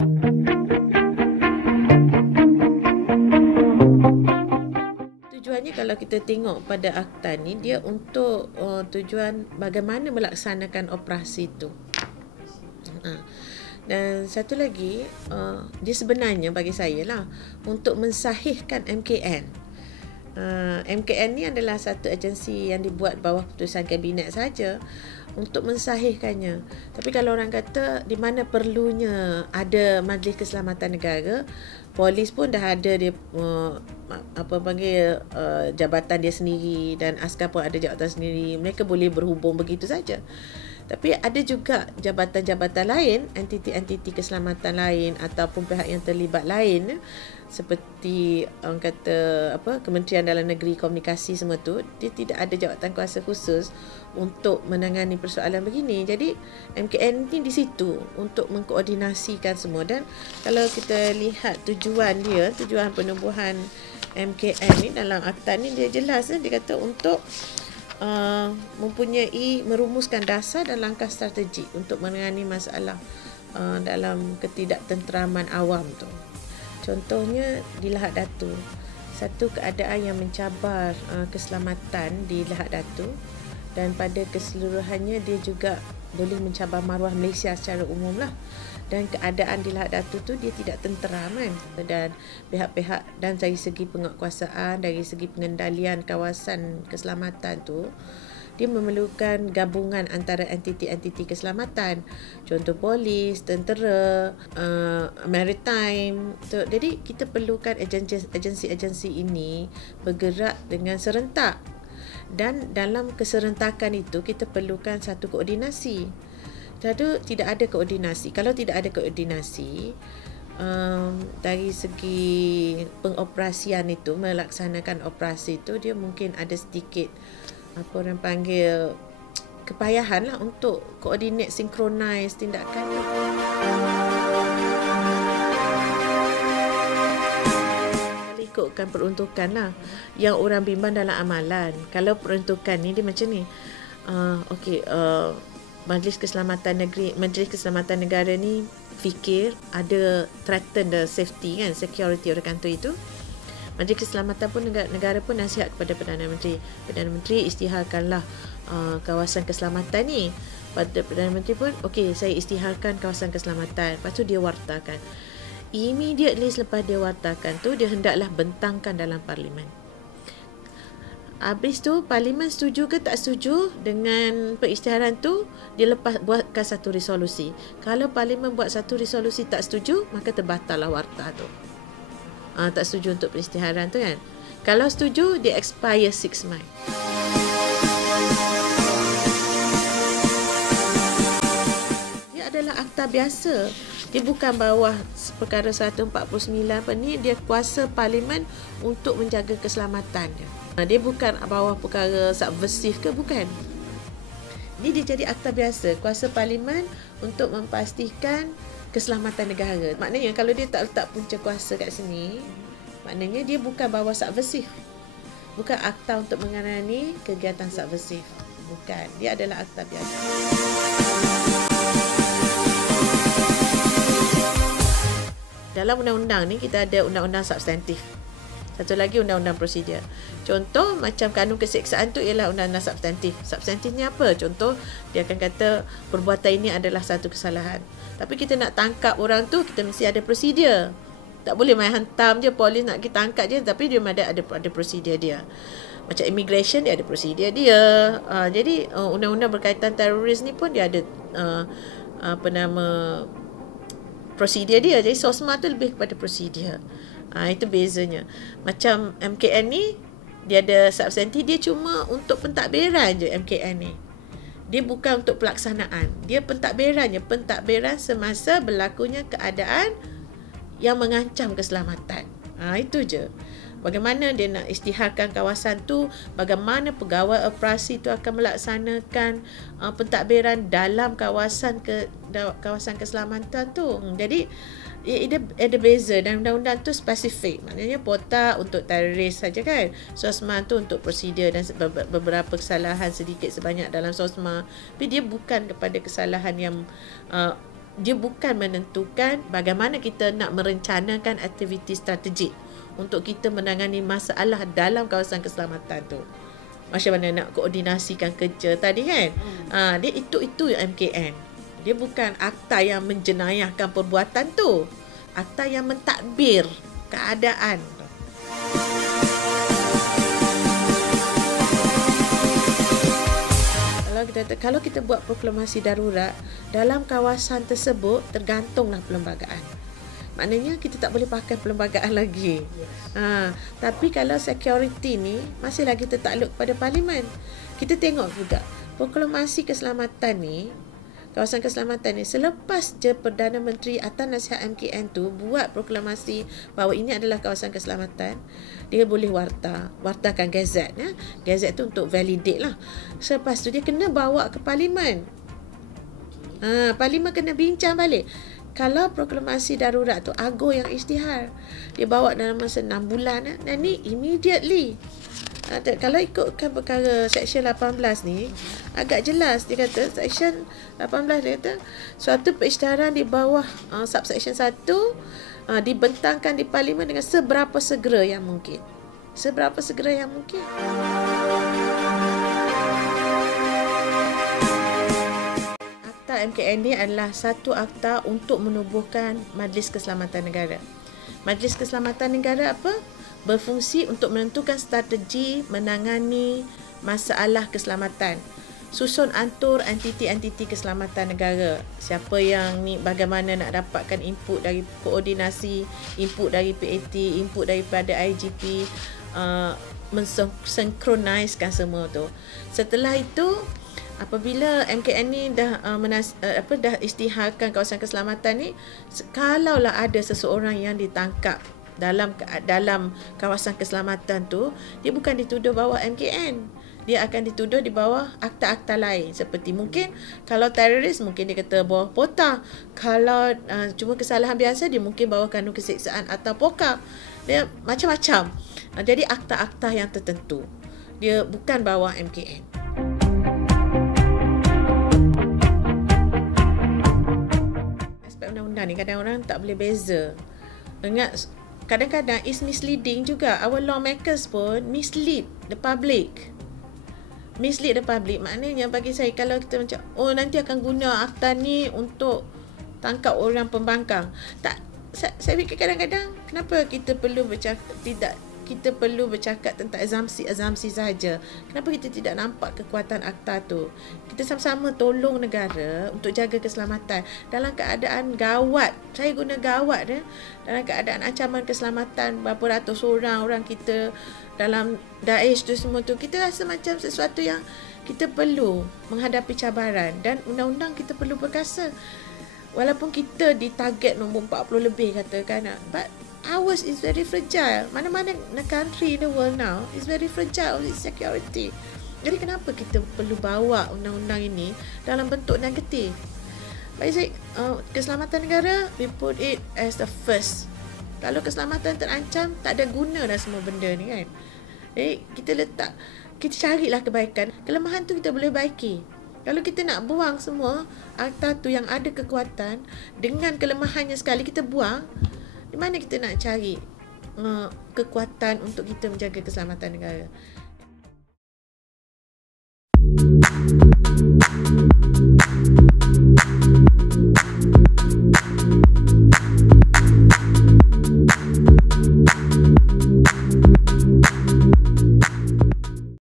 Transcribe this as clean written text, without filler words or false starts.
Tujuannya kalau kita tengok pada akta ni, dia untuk tujuan bagaimana melaksanakan operasi tu. Dan satu lagi, dia sebenarnya bagi saya lah untuk mensahihkan MKN. MKN ni adalah satu agensi yang dibuat bawah keputusan kabinet saja untuk mensahihkannya. Tapi kalau orang kata di mana perlunya ada Majlis Keselamatan Negara, polis pun dah ada dia jabatan dia sendiri, dan askar pun ada jabatan sendiri. Mereka boleh berhubung begitu saja. Tapi ada juga jabatan-jabatan lain, entiti-entiti keselamatan lain ataupun pihak yang terlibat lain, seperti orang kata Kementerian Dalam Negeri, Komunikasi, semua tu, dia tidak ada jawatan kuasa khusus untuk menangani persoalan begini. Jadi MKN ni di situ untuk mengkoordinasikan semua. Dan kalau kita lihat tujuan penubuhan MKN ni dalam akta ni, dia jelas, dia kata untuk merumuskan dasar dan langkah strategik untuk menangani masalah dalam ketidaktenteraman awam tu. Contohnya di Lahad Datu, satu keadaan yang mencabar keselamatan di Lahad Datu, dan pada keseluruhannya dia juga boleh mencabar maruah Malaysia secara umum lah. Dan keadaan di Lahad Datu tu dia tidak tenteram kan, dan pihak-pihak, dan dari segi penguatkuasaan, dari segi pengendalian kawasan keselamatan tu, dia memerlukan gabungan antara entiti-entiti keselamatan, contoh polis, tentera, maritime. Jadi kita perlukan agensi-agensi ini bergerak dengan serentak, dan dalam keserentakan itu kita perlukan satu koordinasi. Jadi tidak ada koordinasi. Kalau tidak ada koordinasi dari segi pengoperasian itu, melaksanakan operasi itu, dia mungkin ada sedikit orang panggil kepayahan lah untuk coordinate, synchronize tindakan. Ikutkan peruntukan lah yang orang bimbang dalam amalan. Kalau peruntukan ni dia macam ni, Majlis Keselamatan Negara ni fikir ada threaten the safety kan, security oleh kantor itu. Majlis Keselamatan pun negara pun nasihat kepada Perdana Menteri isytiharkanlah kawasan keselamatan ni. Pada Perdana Menteri pun saya isytiharkan kawasan keselamatan. Lepas tu dia wartakan. Immediately selepas dia wartakan tu, dia hendaklah bentangkan dalam Parlimen. Habis tu Parlimen setuju ke tak setuju dengan perisytiharan tu, dia buatkan satu resolusi. Kalau Parlimen buat satu resolusi tak setuju, maka terbatal lah warta tu. Tak setuju untuk perisytiharan tu kan. Kalau setuju, dia expire 6 months. Dia adalah akta biasa. Dia bukan bawah perkara 149 ni, dia kuasa Parlimen untuk menjaga keselamatan dia. Dia bukan bawah perkara subversif ke, bukan. Ini dia jadi akta biasa, kuasa Parlimen untuk memastikan keselamatan negara. Maknanya kalau dia tak letak punca kuasa kat sini, maknanya dia bukan bawah subversif. Bukan akta untuk menangani kegiatan subversif. Bukan, dia adalah akta biasa. Dalam undang-undang ni kita ada undang-undang substantif. Satu lagi undang-undang prosedur. Contoh macam kanun keseksaan tu ialah undang-undang substantif. Substantif ni apa? Contoh dia akan kata perbuatan ini adalah satu kesalahan. Tapi kita nak tangkap orang tu, kita mesti ada prosedur. Tak boleh main hantam je polis nak kita tangkap je, tapi dia ada prosedur dia. Macam immigration dia ada prosedur dia. Jadi undang-undang berkaitan teroris ni pun dia ada prosedur dia. Jadi SOSMA tu lebih kepada prosedur. Itu bezanya. Macam MKN ni, dia ada substantif, dia cuma untuk pentadbiran je MKN ni. Dia bukan untuk pelaksanaan. Dia pentadbiran je. Pentadbiran semasa berlakunya keadaan yang mengancam keselamatan. Itu je. Bagaimana dia nak isytiharkan kawasan tu, bagaimana pegawai operasi tu akan melaksanakan pentadbiran dalam kawasan keselamatan tu. Jadi ada beza, dan undang-undang tu spesifik. Maknanya POTA untuk teroris saja kan. SOSMA tu untuk prosedur dan beberapa kesalahan sedikit sebanyak dalam SOSMA. Tapi dia bukan kepada kesalahan yang dia bukan menentukan bagaimana kita nak merencanakan aktiviti strategik untuk kita menangani masalah dalam kawasan keselamatan tu. Macam mana nak koordinasikan kerja tadi kan. Dia itu MKN. Dia bukan akta yang menjenayahkan perbuatan tu. Akta yang mentadbir keadaan. Kalau kita buat proklamasi darurat, dalam kawasan tersebut tergantunglah perlembagaan. Maknanya kita tak boleh pakai perlembagaan lagi. Tapi kalau security ni masih lagi tertakluk pada parlimen. Kita tengok juga proklamasi keselamatan ni, kawasan keselamatan ni, selepas je Perdana Menteri atas nasihat MKN tu buat proklamasi bahawa ini adalah kawasan keselamatan, dia boleh wartakan gazet. Gazet tu untuk validate lah. Selepas tu dia kena bawa ke parlimen. Parlimen kena bincang balik. Kalau proklamasi darurat tu Agong yang isytihar, dia bawa dalam masa 6 bulan dan ni immediately. Kalau ikutkan perkara Seksyen 18 ni, agak jelas dia kata, Seksyen 18 dia kata, suatu perisytiharan di bawah subseksyen 1 dibentangkan di parlimen dengan seberapa segera yang mungkin. Seberapa segera yang mungkin. Akta MKN ni adalah satu akta untuk menubuhkan Majlis Keselamatan Negara. Majlis Keselamatan Negara apa? Berfungsi untuk menentukan strategi menangani masalah keselamatan. Susun atur entiti-entiti keselamatan negara. Siapa yang ni, bagaimana nak dapatkan input dari koordinasi, input dari PAT, input daripada IGP, mensinkroniskan semua tu. Setelah itu, apabila MKN ni dah isytiharkan kawasan keselamatan ni, kalaulah ada seseorang yang ditangkap dalam kawasan keselamatan tu, dia bukan dituduh bawah MKN. Dia akan dituduh di bawah akta-akta lain. Seperti mungkin kalau teroris, mungkin dia kata bawah POTA. Kalau cuma kesalahan biasa, dia mungkin bawah kanun keseksaan atau POKA. Dia macam-macam. Jadi akta-akta yang tertentu. Dia bukan bawah MKN. Aspek undang-undang ni kadang orang tak boleh beza. Ingat, kadang-kadang is misleading juga. Our lawmakers pun mislead the public. Mislead the public maknanya bagi saya, kalau kita macam nanti akan guna akta ni untuk tangkap orang pembangkang. Tak, saya fikir kadang-kadang kenapa kita perlu kita perlu bercakap tentang asumsi saja. Kenapa kita tidak nampak kekuatan akta tu? Kita sama-sama tolong negara untuk jaga keselamatan. Dalam keadaan gawat, saya guna gawat dalam keadaan ancaman keselamatan berapa ratus orang kita dalam Daesh tu semua tu, kita rasa macam sesuatu yang kita perlu menghadapi cabaran, dan undang-undang kita perlu perkasa. Walaupun kita di target nombor 40 lebih katakan, but ours is very fragile. Mana-mana country in the world now is very fragile with security. Jadi kenapa kita perlu bawa undang-undang ini dalam bentuk negatif? Bagi saya, keselamatan negara, we put it as the first. Kalau keselamatan terancam, tak ada guna dah semua benda ni kan. Jadi kita carilah kebaikan. Kelemahan tu kita boleh baiki. Kalau kita nak buang semua akta tu yang ada kekuatan, dengan kelemahannya sekali kita buang, di mana kita nak cari kekuatan untuk kita menjaga keselamatan negara?